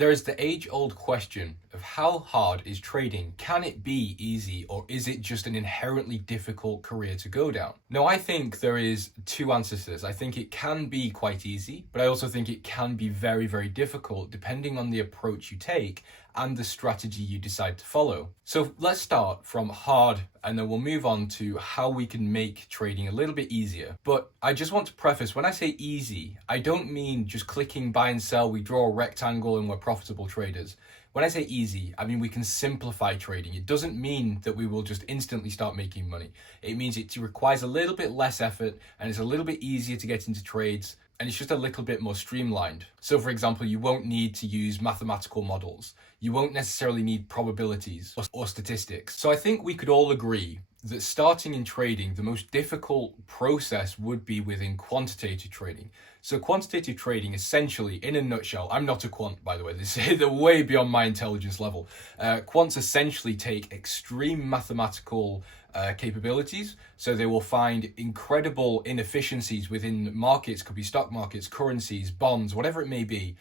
There is the age-old question of how hard is trading? Can it be easy, or is it just an inherently difficult career to go down? Now, I think there is two answers to this. I think it can be quite easy, but I also think it can be very, very difficult depending on the approach you take and the strategy you decide to follow. So let's start from hard, and then we'll move on to how we can make trading a little bit easier. But I just want to preface, when I say easy, I don't mean just clicking buy and sell, we draw a rectangle and we're profitable traders. When I say easy, I mean we can simplify trading. It doesn't mean that we will just instantly start making money. It means it requires a little bit less effort, and it's a little bit easier to get into trades, and it's just a little bit more streamlined. So for example, you won't need to use mathematical models. You won't necessarily need probabilities or statistics. So I think we could all agree that starting in trading, the most difficult process would be within quantitative trading. So quantitative trading, essentially, in a nutshell, I'm not a quant, by the way, this is way beyond my intelligence level. Quants essentially take extreme mathematical capabilities. So they will find incredible inefficiencies within markets, could be stock markets, currencies, bonds, whatever it may be,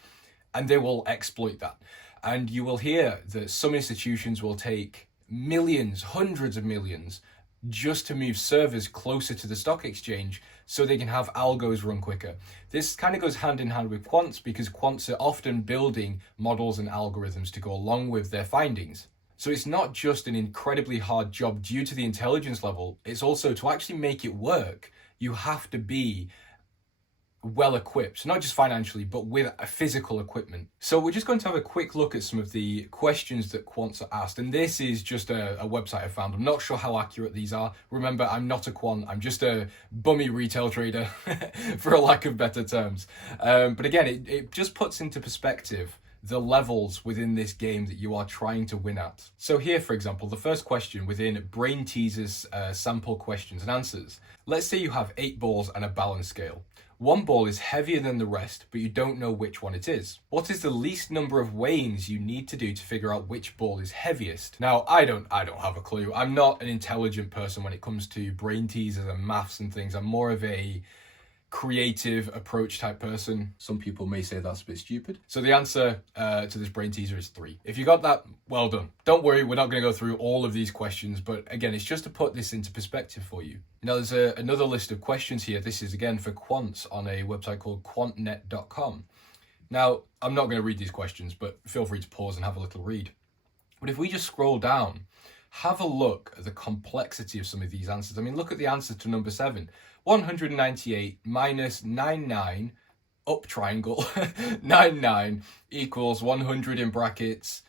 and they will exploit that. And you will hear that some institutions will take millions, hundreds of millions, just to move servers closer to the stock exchange so they can have algos run quicker. This kind of goes hand in hand with quants, because quants are often building models and algorithms to go along with their findings. So it's not just an incredibly hard job due to the intelligence level, it's also to actually make it work, you have to be well equipped, not just financially, but with a physical equipment. So we're just going to have a quick look at some of the questions that quants are asked. And this is just a website I found. I'm not sure how accurate these are. Remember, I'm not a quant. I'm just a bummy retail trader, for a lack of better terms. But again, it just puts into perspective the levels within this game that you are trying to win at. So here, for example, the first question within Brain Teaser's sample questions and answers. Let's say you have 8 balls and a balance scale. One ball is heavier than the rest, but you don't know which one it is. What is the least number of weighings you need to do to figure out which ball is heaviest? Now, I don't have a clue. I'm not an intelligent person when it comes to brain teasers and maths and things. I'm more of a creative approach type person. Some people may say that's a bit stupid. So the answer to this brain teaser is 3. If you got that, well done. Don't worry, we're not going to go through all of these questions, but again, it's just to put this into perspective for you. Now, there's another list of questions here. This is again for quants on a website called quantnet.com. Now, I'm not going to read these questions, but feel free to pause and have a little read. But if we just scroll down, have a look at the complexity of some of these answers. I mean, look at the answer to number 7. 198 minus 99, up triangle, 99 equals 100 in brackets.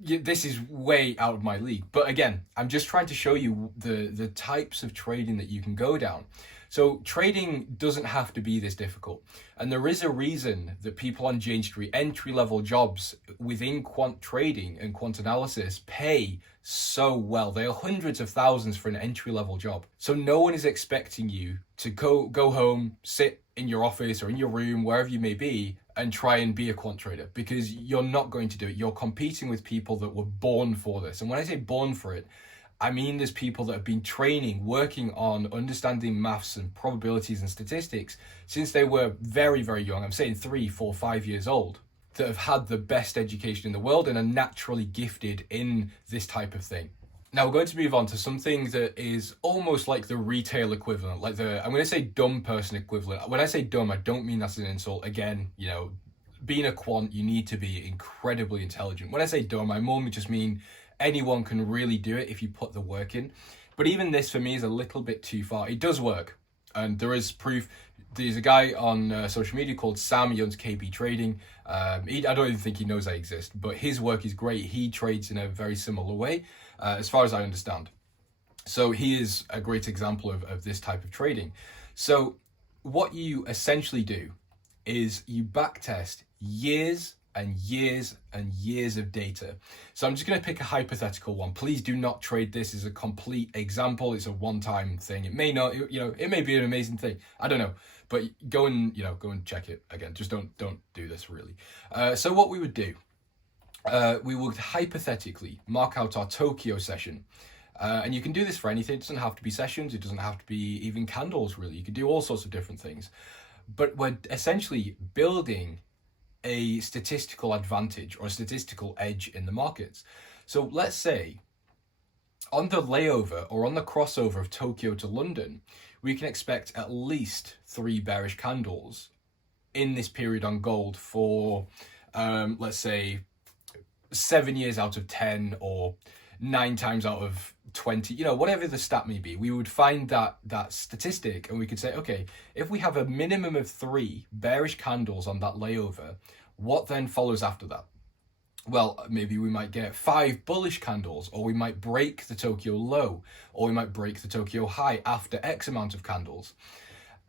This is way out of my league. But again, I'm just trying to show you the types of trading that you can go down. So trading doesn't have to be this difficult. And there is a reason that people on Jane Street, entry-level jobs within quant trading and quant analysis, pay so well. They are hundreds of thousands for an entry-level job. So no one is expecting you to go home, sit in your office or in your room, wherever you may be, and try and be a quant trader, because you're not going to do it. You're competing with people that were born for this. And when I say born for it, I mean there's people that have been training, working on understanding maths and probabilities and statistics since they were very, very young. I'm saying 3, 4, 5 years old, that have had the best education in the world and are naturally gifted in this type of thing. Now we're going to move on to something that is almost like the retail equivalent, like I'm going to say dumb person equivalent. When I say dumb, I don't mean that's an insult. Again, being a quant, you need to be incredibly intelligent. When I say dumb, I more just mean anyone can really do it if you put the work in. But even this for me is a little bit too far. It does work, and there is proof. There's a guy on social media called Sam. He owns KB Trading. I don't even think he knows I exist, but his work is great. He trades in a very similar way, as far as I understand. So he is a great example of this type of trading. So what you essentially do is you backtest years and years and years of data. So I'm just going to pick a hypothetical one. Please do not trade this as a complete example. It's a one-time thing. It may not, it may be an amazing thing. I don't know, but go and check it again. Just don't do this really. So what we would do, we would hypothetically mark out our Tokyo session. And you can do this for anything. It doesn't have to be sessions. It doesn't have to be even candles really. You can do all sorts of different things. But we're essentially building a statistical advantage or a statistical edge in the markets. So let's say on the layover or on the crossover of Tokyo to London, we can expect at least 3 bearish candles in this period on gold for, let's say, 7 years out of 10 or 9 times out of 20, whatever the stat may be. We would find that statistic and we could say, okay, if we have a minimum of 3 bearish candles on that layover, what then follows after that? Well, maybe we might get 5 bullish candles, or we might break the Tokyo low, or we might break the Tokyo high after X amount of candles.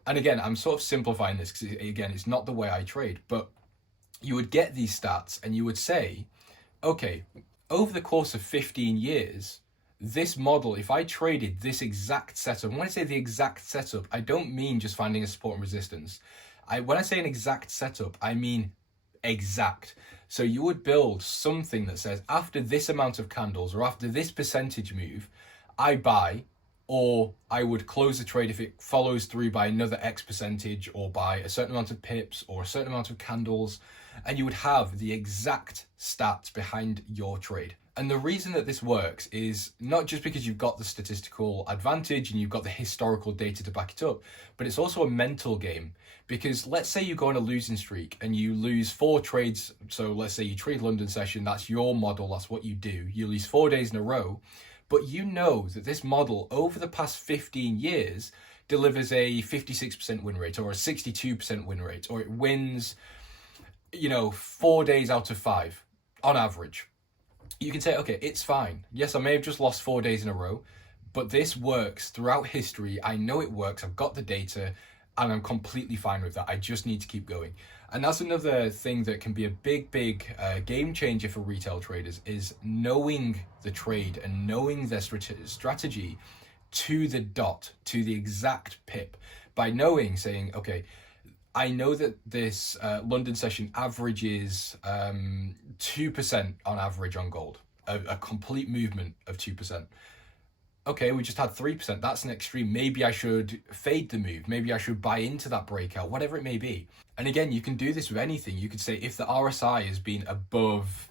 And again, I'm sort of simplifying this because, again, it's not the way I trade, but you would get these stats and you would say, okay, over the course of 15 years, this model, if I traded this exact setup, and when I say the exact setup, I don't mean just finding a support and resistance. When I say an exact setup, I mean exact. So you would build something that says after this amount of candles or after this percentage move, I buy, or I would close the trade if it follows through by another X percentage or by a certain amount of pips or a certain amount of candles, and you would have the exact stats behind your trade. And the reason that this works is not just because you've got the statistical advantage and you've got the historical data to back it up, but it's also a mental game. Because let's say you go on a losing streak and you lose 4 trades. So let's say you trade London session, that's your model, that's what you do. You lose 4 days in a row, but you know that this model over the past 15 years delivers a 56% win rate or a 62% win rate, or it wins, 4 days out of 5 on average. You can say, okay, it's fine. Yes, I may have just lost 4 days in a row, but this works throughout history. I know it works. I've got the data and I'm completely fine with that. I just need to keep going. And that's another thing that can be a big game changer for retail traders, is knowing the trade and knowing their strategy to the dot, to the exact pip. By saying, okay, I know that this London session averages 2% on average on gold, a complete movement of 2%. Okay, we just had 3%. That's an extreme. Maybe I should fade the move. Maybe I should buy into that breakout, whatever it may be. And again, you can do this with anything. You could say if the RSI has been above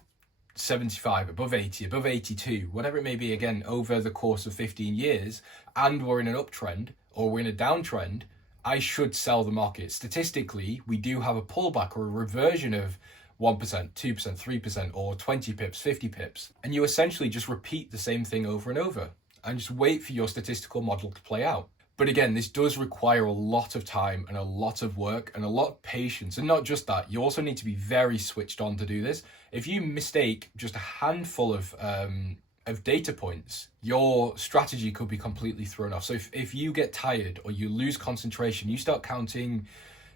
75, above 80, above 82, whatever it may be, again, over the course of 15 years, and we're in an uptrend or we're in a downtrend, I should sell the market. Statistically, we do have a pullback or a reversion of 1%, 2%, 3%, or 20 pips, 50 pips. And you essentially just repeat the same thing over and over and just wait for your statistical model to play out. But again, this does require a lot of time and a lot of work and a lot of patience. And not just that, you also need to be very switched on to do this. If you mistake just a handful of data points, your strategy could be completely thrown off. So if you get tired or you lose concentration, you start counting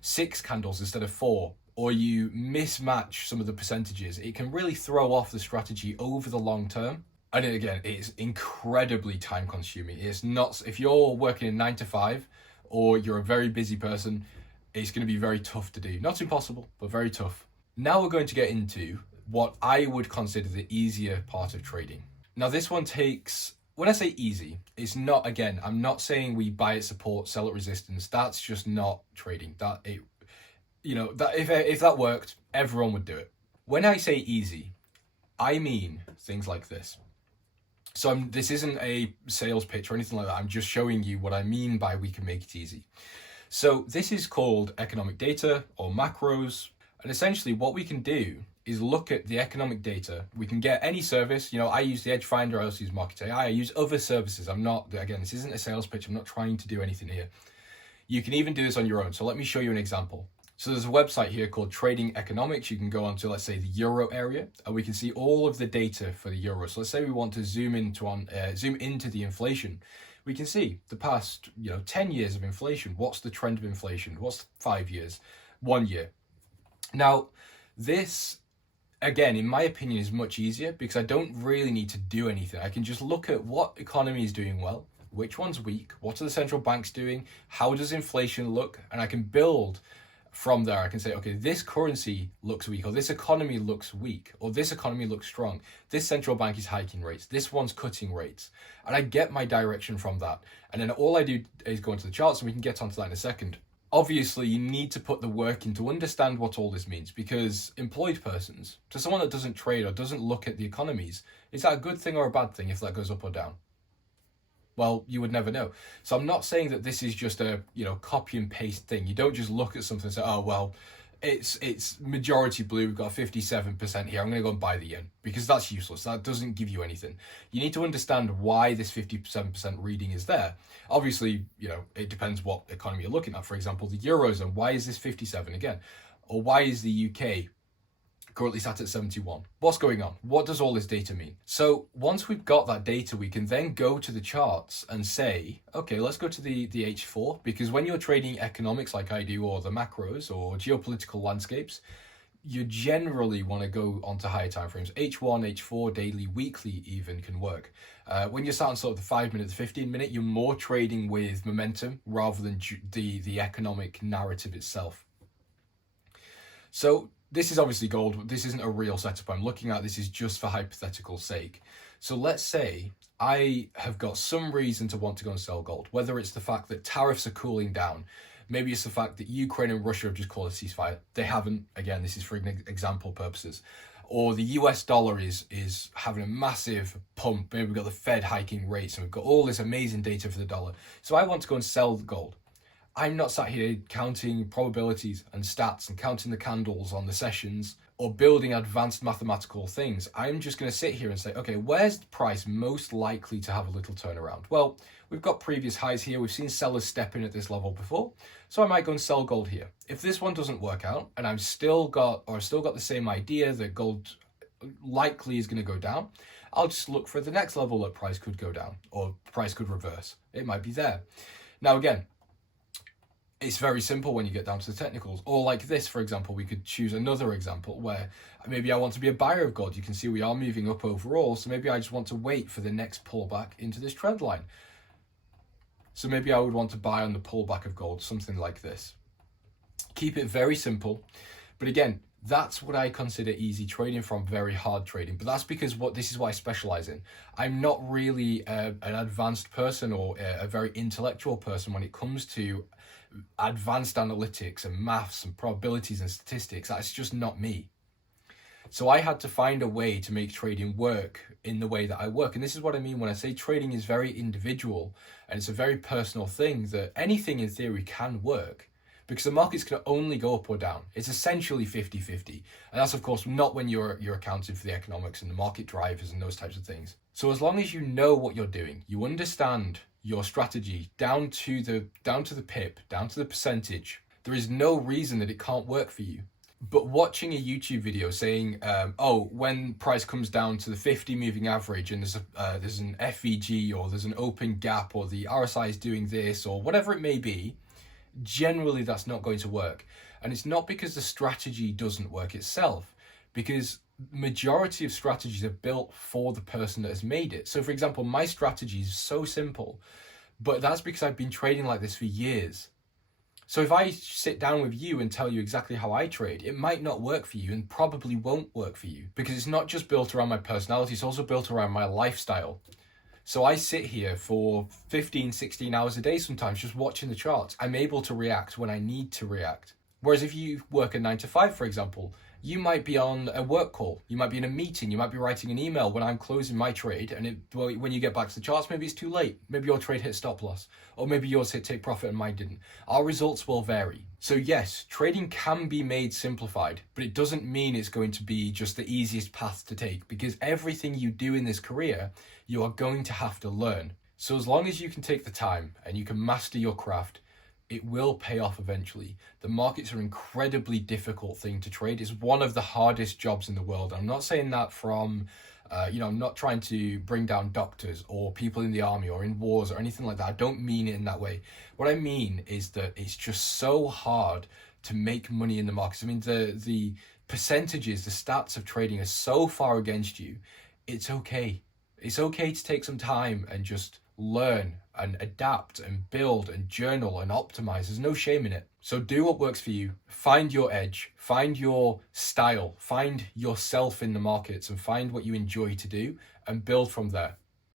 6 candles instead of 4, or you mismatch some of the percentages, it can really throw off the strategy over the long term. And again, it's incredibly time consuming. It's not, if you're working in 9 to 5 or you're a very busy person, it's going to be very tough to do. Not impossible, but very tough. Now we're going to get into what I would consider the easier part of trading. Now this one takes, when I say easy, it's not, again, I'm not saying we buy at support, sell at resistance. That's just not trading. That if that worked, everyone would do it. When I say easy, I mean things like this. So this isn't a sales pitch or anything like that. I'm just showing you what I mean by we can make it easy. So this is called economic data or macros. And essentially what we can do is look at the economic data. We can get any service. I use the Edge Finder, I also use Market AI, I use other services. I'm not, again, this isn't a sales pitch. I'm not trying to do anything here. You can even do this on your own. So let me show you an example. So there's a website here called Trading Economics. You can go on to, let's say, the euro area, and we can see all of the data for the euro. So let's say we want to zoom into the inflation. We can see the past 10 years of inflation. What's the trend of inflation? What's 5 years, 1 year? Now, this, again, in my opinion, is much easier because I don't really need to do anything. I can just look at what economy is doing well, which one's weak, what are the central banks doing, how does inflation look, and I can build from there. I can say, okay, this currency looks weak, or this economy looks weak, or this economy looks strong. This central bank is hiking rates. This one's cutting rates. And I get my direction from that. And then all I do is go into the charts, and we can get onto that in a second. Obviously, you need to put the work in to understand what all this means, because employed persons, to someone that doesn't trade or doesn't look at the economies, is that a good thing or a bad thing if that goes up or down? Well, you would never know. So I'm not saying that this is just a, copy and paste thing. You don't just look at something and say, oh, well, it's majority blue, we've got 57% here, I'm going to go and buy the yen, because that's useless. That doesn't give you anything. You need to understand why this 57% reading is there. Obviously, it depends what economy you're looking at. For example, the Eurozone, why is this 57 again? Or why is the UK currently sat at 71? What's going on? What does all this data mean? So once we've got that data, we can then go to the charts and say, okay, let's go to the H4, because when you're trading economics like I do, or the macros or geopolitical landscapes, you generally want to go onto higher time frames. H1, H4, daily, weekly even can work. When you're starting sort of the 5 minute, the 15 minute, you're more trading with momentum rather than the economic narrative itself. So this is obviously gold. This isn't a real setup I'm looking at. This is just for hypothetical sake. So let's say I have got some reason to want to go and sell gold, whether it's the fact that tariffs are cooling down. Maybe it's the fact that Ukraine and Russia have just called a ceasefire. They haven't. Again, this is for example purposes. Or the US dollar is having a massive pump. Maybe we've got the Fed hiking rates and we've got all this amazing data for the dollar. So I want to go and sell the gold. I'm not sat here counting probabilities and stats and counting the candles on the sessions or building advanced mathematical things. I'm just going to sit here and say, okay, where's the price most likely to have a little turnaround? Well, we've got previous highs here. We've seen sellers step in at this level before. So I might go and sell gold here. If this one doesn't work out and I've still got the same idea that gold likely is going to go down, I'll just look for the next level that price could go down or price could reverse. It might be there. Now, again, it's very simple when you get down to the technicals. Or like this, for example, we could choose another example where maybe I want to be a buyer of gold. You can see we are moving up overall. So maybe I just want to wait for the next pullback into this trend line. So maybe I would want to buy on the pullback of gold, something like this. Keep it very simple. But again, that's what I consider easy trading from very hard trading. But that's because this is what I specialize in. I'm not really an advanced person or a very intellectual person when it comes to advanced analytics and maths and probabilities and statistics. That's just not me. So I had to find a way to make trading work in the way that I work. And this is what I mean when I say trading is very individual and it's a very personal thing, that anything in theory can work because the markets can only go up or down. It's essentially 50-50. And that's of course not when you're accounting for the economics and the market drivers and those types of things. So as long as you know what you're doing, you understand your strategy down to the pip, down to the percentage, there is no reason that it can't work for you. But watching a YouTube video saying, when price comes down to the 50 moving average and there's an FVG or there's an open gap or the RSI is doing this or whatever it may be, generally that's not going to work. And it's not because the strategy doesn't work itself, because majority of strategies are built for the person that has made it. So for example, my strategy is so simple, but that's because I've been trading like this for years. So if I sit down with you and tell you exactly how I trade, it might not work for you and probably won't work for you, because it's not just built around my personality, it's also built around my lifestyle. So I sit here for 15, 16 hours a day sometimes just watching the charts. I'm able to react when I need to react. Whereas if you work a 9 to 5, for example, you might be on a work call, you might be in a meeting, you might be writing an email when I'm closing my trade, and when you get back to the charts, maybe it's too late. Maybe your trade hit stop loss, or maybe yours hit take profit and mine didn't. Our results will vary. So yes, trading can be made simplified, but it doesn't mean it's going to be just the easiest path to take, because everything you do in this career, you are going to have to learn. So as long as you can take the time and you can master your craft, it will pay off eventually. The markets are an incredibly difficult thing to trade. It's one of the hardest jobs in the world. I'm not saying that from, I'm not trying to bring down doctors or people in the army or in wars or anything like that. I don't mean it in that way. What I mean is that it's just so hard to make money in the markets. I mean, the percentages, the stats of trading are so far against you. It's okay. It's okay to take some time and just learn and adapt and build and journal and optimize. There's no shame in it. So do what works for you. Find your edge, find your style, find yourself in the markets and find what you enjoy to do and build from there.